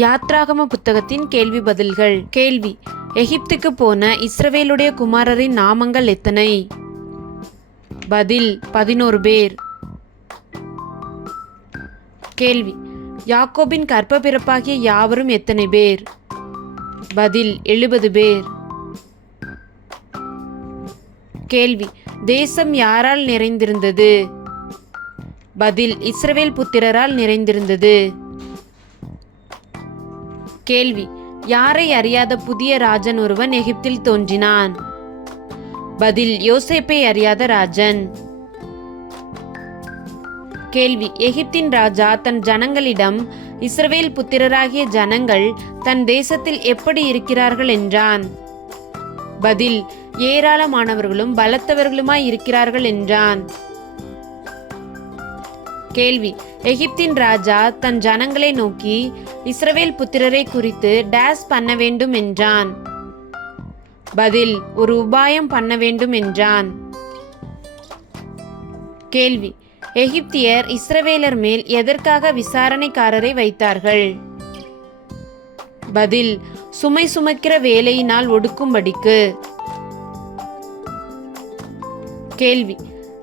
யாத்ராகம புத்தகத்தின் கேள்வி பதில்கள். கேள்வி: எகிப்துக்கு போன இஸ்ரவேலுடைய குமாரரின் நாமங்கள் எத்தனை? பதில்: 11 பேர். கேள்வி: யாக்கோபின் கற்ப பிறப்பாகிய யாவரும் எத்தனை பேர்? பதில்: 70 பேர். கேள்வி: தேசம் யாரால் நிறைந்திருந்தது? பதில்: இஸ்ரவேல் புத்திரரால் நிறைந்திருந்தது. கேள்வி: யாரை அறியாத புதிய ராஜன் ஒருவன் எகிப்தில் தோன்றினான்? பதில்: யோசேப்பை அறியாத ராஜன். கேள்வி: எகிப்தின் ராஜா தன் ஜனங்களிடம், இஸ்ரவேல் புத்திரராகிய ஜனங்கள் தன் தேசத்தில் எப்படி இருக்கிறார்கள் என்றான். பதில்: ஏராளமானவர்களும் பலத்தவர்களுமாய் இருக்கிறார்கள் என்றான். கேள்வி: எகிப்தின் ராஜா தன் ஜனங்களை நோக்கி, இஸ்ரவேல் புத்திரரை குறித்து டேஸ் பண்ண வேண்டும் என்றான். பதில்: ஒரு உபாயம் பண்ண வேண்டும் என்றான். கேள்வி: எகிப்தியர் இஸ்ரவேலர் மேல் எதற்காக விசாரணைக்காரரை வைத்தார்கள்? பதில்: சுமை சுமக்கிற வேலையினால் ஒடுக்கும்படிக்கு. கேள்வி: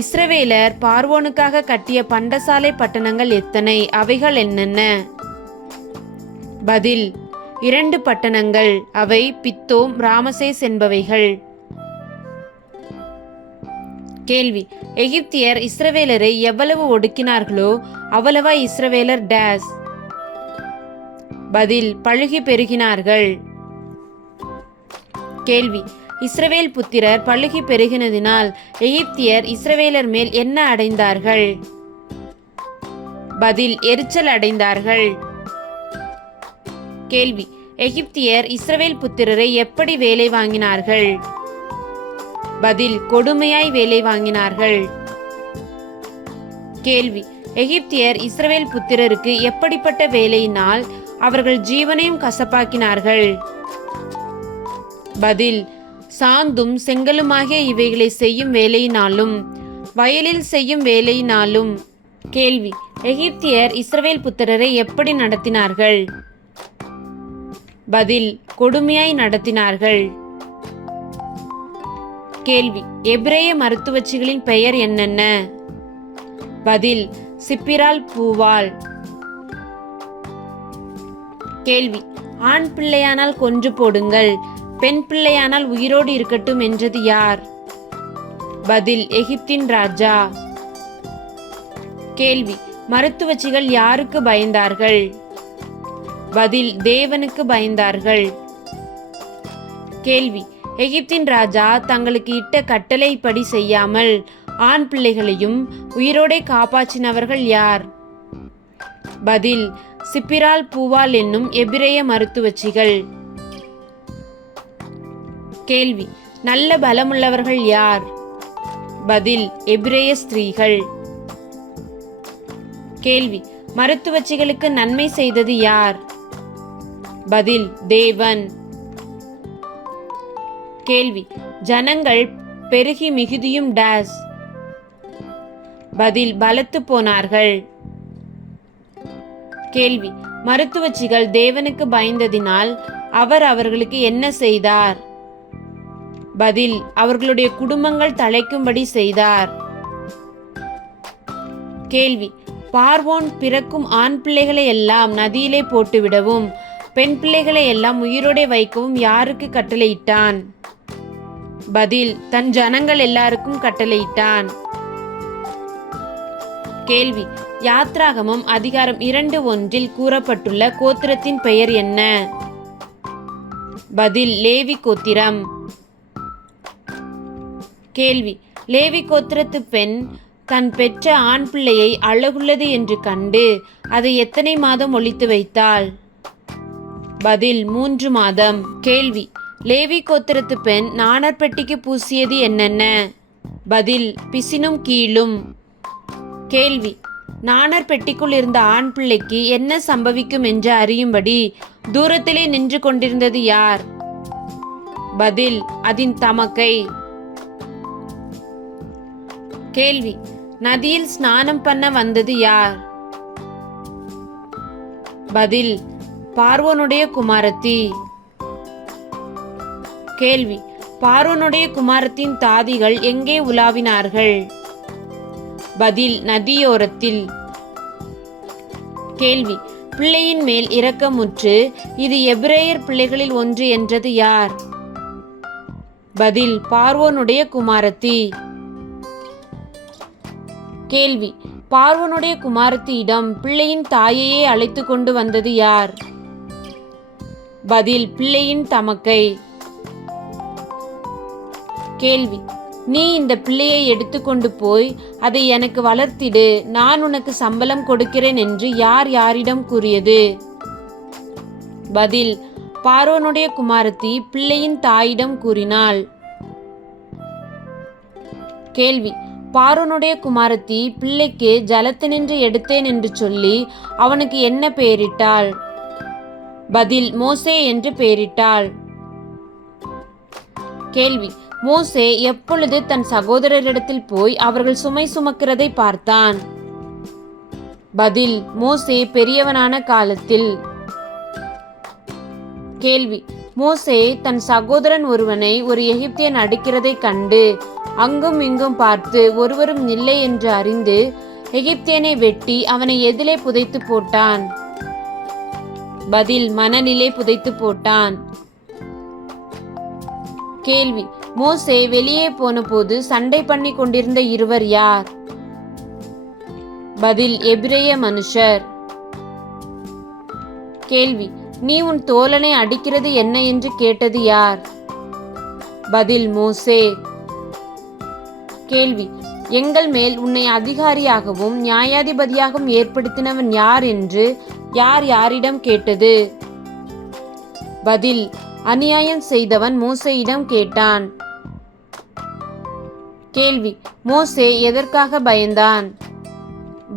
இஸ்ரவேலர் பார்வோனுக்காக கட்டிய பண்டசாலை பட்டணங்கள் எத்தனை? அவைகள் என்னென்ன? பதில்: 2 பட்டணங்கள். அவை பித்தோம், ராமசேஸ் என்பவைகள். கேள்வி: எகிப்தியர் இஸ்ரவேலரை எவ்வளவு ஒடுக்கினார்களோ அவ்வளவா இஸ்ரவேலர் டேஸ்? பதில்: பழுகி பெருகினார்கள். கேள்வி: இஸ்ரவேல் புத்திரர் பழுகி பெருகினதினால் எகிப்தியர் இஸ்ரவேலர் மேல் என்ன அடைந்தார்கள்? பதில்: எரிச்சல் அடைந்தார்கள். கேள்வி: எகிப்தியர் இஸ்ரவேல் புத்திரரை எப்படி வேலை வாங்கினார்கள்? பதில்: கொடுமையாய் வேலை வாங்கினார்கள். கேள்வி: எகிப்தியர் இஸ்ரவேல் புத்திரருக்கு எப்படிப்பட்ட வேலையினால் அவர்கள் ஜீவனையும் கசப்பாக்கினார்கள்? பதில்: சாந்தும் செங்கலுமாகிய இவைகளை செய்யும் வேலையினாலும் வயலில் செய்யும் வேலையினாலும். கேள்வி: எகிப்தியர் இஸ்ரவேல் புத்திரரை எப்படி நடத்தினார்கள்? பதில்: கொடுமையாய் நடத்தினார்கள். கேள்வி: எபிரேய மருத்துவச்சிகளின் பெயர் என்னென்ன? பதில்: சிப்பிரால், பூவால். கேள்வி: ஆண் பிள்ளையானால் கொன்று போடுங்கள், பெண் பிள்ளையானால் உயிரோடு இருக்கட்டும் என்றது யார்? பதில்: எகிப்தின் ராஜா. கேள்வி: மருத்துவச்சிகள் யாருக்கு பயந்தார்கள்? பதில்: தேவனுக்கு பயந்தார்கள். கேள்வி: எகிப்தின் ராஜா தங்களுக்கு இட்ட கட்டளைப்படி செய்யாமல் ஆண் பிள்ளைகளையும் உயிரோடே காப்பாற்றினவர்கள் யார்? பதில்: சிப்பிரால், பூவால் என்னும் எபிரேய மருத்துவச்சிகள். கேள்வி: நல்ல பலமுள்ளவர்கள் யார்? பதில்: எபிரேய ஸ்திரீகள். கேள்வி: மருத்துவச்சிகளுக்கு நன்மை செய்தது யார்? பதில்: தேவன். கேள்வி: ஜனங்கள் பெருகி மிகுதியும் டேஸ்? பதில்: பலத்து போனார்கள். கேள்வி: மருத்துவச்சிகள் தேவனுக்கு பயந்ததினால் அவர் அவர்களுக்கு என்ன செய்தார்? பதில்: அவர்களுடைய குடும்பங்கள் தழைக்கும்படி செய்தார். கேள்வி: பார்வோன் பிறக்கும் ஆண் பிள்ளைகளை எல்லாம் நதியிலே போட்டுவிடவும் பெண் பிள்ளைகளை எல்லாம் உயிரோடே வைக்கவும் யாருக்கு கட்டளையிட்டான்? பதில்: தன் ஜனங்கள் எல்லாருக்கும் கட்டளையிட்டான். கேள்வி: யாத்ராகமம் அதிகாரம் 2:1 கூறப்பட்டுள்ள கோத்திரத்தின் பெயர் என்ன? பதில்: லேவி கோத்திரம். கேள்வி: லேவி கோத்திரத்து பெண் தன் பெற்ற ஆண் பிள்ளையை அழகுள்ளது என்று கண்டு அதை எத்தனை மாதம் ஒளித்து வைத்தாள்? பதில்: 3 மாதம். கேள்வி: லேவி கோத்திரத்து பெண் நாணற்பெட்டிக்கு பூசியது என்னென்ன? பதில்: பிசினும் கீழும். கேள்வி: நாணற்பெட்டிக்குள் இருந்த ஆண் பிள்ளைக்கு என்ன சம்பவிக்கும் என்று அறியும்படி தூரத்திலே நின்று கொண்டிருந்தது யார்? பதில்: அதன் தமக்கை. கேள்வி: நதியில் ஸ்நானம் பண்ண வந்தது யார்? பதில்: பார்வோனுடைய குமாரத்தி. கேள்வி: பார்வோனுடைய குமாரத்தின் தாதிகள் எங்கே உலாவினார்கள்? பதில்: நதியோரத்தில். கேள்வி: பிள்ளையின் மேல் இரக்கமுற்று இது எபிரேயர் பிள்ளைகளில் ஒன்று என்றது யார்? பதில்: பார்வோனுடைய குமாரத்தி. கேள்வி: பார்வோனுடைய குமாரத்தியிடம் பிள்ளையின் தாயையே அழைத்து கொண்டு வந்தது யார்? பதில்: பிள்ளையின் தமக்கை. கேள்வி: நீ இந்த பிள்ளையை எடுத்துக்கொண்டு போய் அதை எனக்கு வளர்த்திடு, நான் உனக்கு சம்பளம் கொடுக்கிறேன் என்று யார் யாரிடம் கூறியது? பதில்: பார்வோனுடைய குமாரத்தி பிள்ளையின் தாயிடம் கூறினாள். கேள்வி: பார்வோனுடைய குமாரத்தி பிள்ளைக்கு ஜலத்தினின்று எடுத்தேன் என்று சொல்லி அவனுக்கு என்ன பெயரிட்டாள்? பதில்: மோசே என்று பெயரிட்டாள். கேள்வி: மோசே எப்பொழுது தன் சகோதரரிடத்தில் போய் அவர்கள் சுமை சுமக்கிறதை பார்த்தான்? பதில்: மோசே பெரியவனான காலத்தில். கேள்வி: மோசே தன் சகோதரன் ஒருவனை ஒரு எகிப்தியன் அடிக்கிறதை கண்டு அங்கும் இங்கும் பார்த்து ஒருவரும் இல்லை என்று அறிந்து எகிப்தியனை வெட்டி அவனை எதிலே புதைத்து போட்டான்? பதில்: மணலிலே புதைத்து போட்டான். கேள்வி: மோசே வெளியே போன போது சண்டை பண்ணி கொண்டிருந்த இருவர் யார்? பதில்: எபிரேய மனுஷர். கேள்வி: நீ உன் தோழனை அடிக்கிறது என்ன என்று கேட்டது யார்? பதில்: மோசே. கேள்வி: எங்கள் மேல் உன்னை அதிகாரியாகவும் நியாயாதிபதியாகவும் ஏற்படுத்தினவன் யார் என்று யார் யாரிடம் கேட்டது? பதில்: அநியாயம் செய்தவன் மோசேயிடம் கேட்டான். கேள்வி: மோசே எதற்காக பயந்தான்?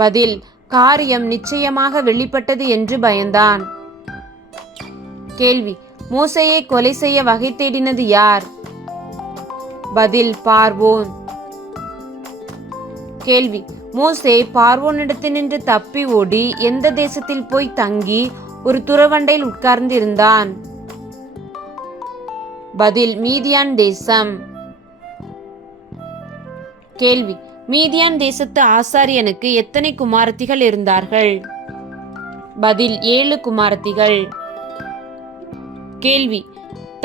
பதில்: காரியம் நிச்சயமாக வெளிப்பட்டது என்று பயந்தான். கேள்வி: மோசேயை கொலை செய்ய வகை தேடினது யார்? பதில்: பார்வோன். கேள்வி: மோசே பார்வோனிடத்தினின்று தப்பி ஓடி எந்த தேசத்தில் போய் தங்கி ஒரு துறவண்டையில் உட்கார்ந்திருந்தான்? பதில்: மீதியான் தேசம். கேள்வி: மீதியான் தேசத்து ஆசாரியனுக்கு எத்தனை குமாரத்திகள் இருந்தார்கள்? பதில்: 7 குமாரத்திகள். கேள்வி: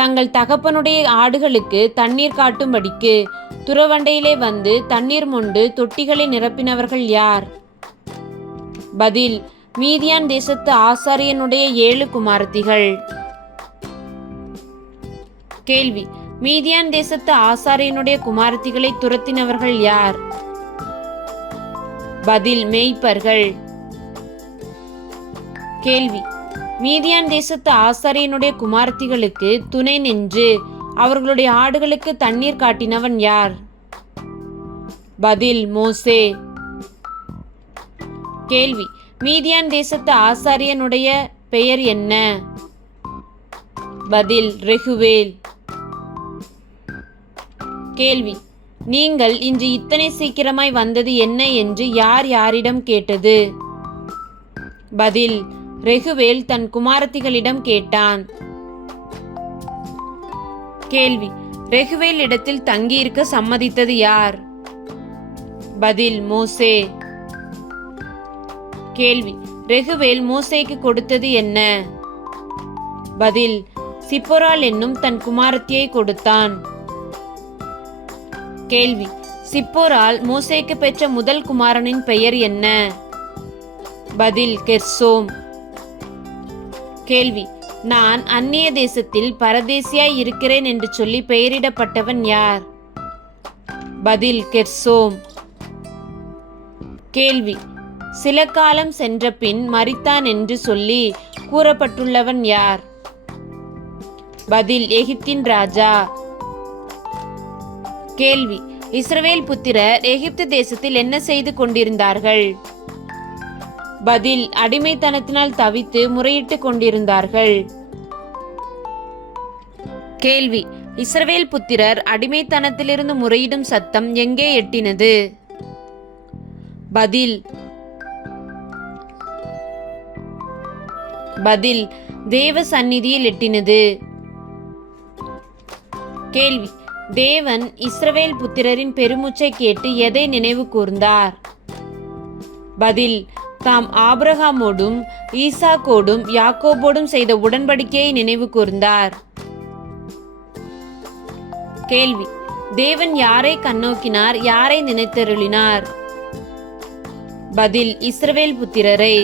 தங்கள் தகப்பனுடைய ஆடுகளுக்கு தண்ணீர் காட்டும்படிக்கு துறவண்டையிலே வந்து தண்ணீர் மொண்டு தொட்டிகளை நிரப்பினவர்கள் யார்? பதில்: மீதியான் தேசத்து ஆசாரியனுடைய 7 குமாரத்திகள். கேள்வி: மீதியான் தேசத்து ஆசாரியனுடைய குமாரத்திகளை துரத்தினவர்கள் யார்? பதில்: மேய்ப்பர்கள். கேள்வி: மீதியான் தேசத்து ஆசாரியனுடைய குமாரத்திகளுக்கு துணை நின்று அவர்களுடைய ஆடுகளுக்கு தண்ணீர் காட்டினவன் யார்? பதில்: மோசே. கேள்வி: மீதியான் தேசத்து ஆசாரியனுடைய பெயர் என்ன? பதில்: ரெகுவேல். கேள்வி: நீங்கள் இன்று இத்தனை சீக்கிரமாய் வந்தது என்ன என்று யார் யாரிடம் கேட்டது? பதில்: ரெகுவேல் தன் குமாரத்திகளிடம் கேட்டான். கேள்வி: ரெகுவேல் இடத்தில் தங்கியிருக்க சம்மதித்தது யார்? பதில்: மோசே. கேள்வி: ரெகுவேல் மோசேக்கு கொடுத்தது என்ன? பதில்: சிப்போராள் என்னும் தன் குமாரத்தியை கொடுத்தான். கேள்வி: சிப்போராள் மோசேக்கு பெற்ற முதல் குமாரனின் பெயர் என்ன? பதில்: கெர்சோம். கேள்வி: நான் அந்நிய தேசத்தில் பரதேசியாய் இருக்கிறேன் என்று சொல்லி பெயரிடப்பட்டவன் யார்? பதில்: கெர்சோம். கேள்வி: சில காலம் சென்ற பின் மரித்தான் என்று சொல்லி கூறப்பட்டுள்ளவன் யார்? பதில்: எகிப்தின் ராஜா. கேள்வி: இஸ்ரவேல் புத்திரர் எகிப்து தேசத்தில் என்ன செய்து கொண்டிருந்தார்கள்? பதில்: அடிமைத்தனத்தினால் தவித்து முறையிட்டு கொண்டிருந்தார்கள். கேள்வி: இஸ்ரவேல் புத்திரர் அடிமைத்தனத்திலிருந்து முறையிடும் சத்தம் எங்கே எட்டினது? பதில்: தேவ சந்நிதியில் எட்டினது. கேள்வி: தேவன் இஸ்ரவேல் புத்திரரின் பெருமூச்சை கேட்டு எதை நினைவு கூர்ந்தார்? பதில்: தாம் ஆபிரகாமோடும் ஈசாக்கோடும் யாக்கோபோடும் செய்த உடன்படிக்கையை நினைவு கூர்ந்தார். கேள்வி: தேவன் யாரை கண்ணோக்கினார், யாரை நினைத்தருளினார்? பதில்: இஸ்ரவேல் புத்திரரை.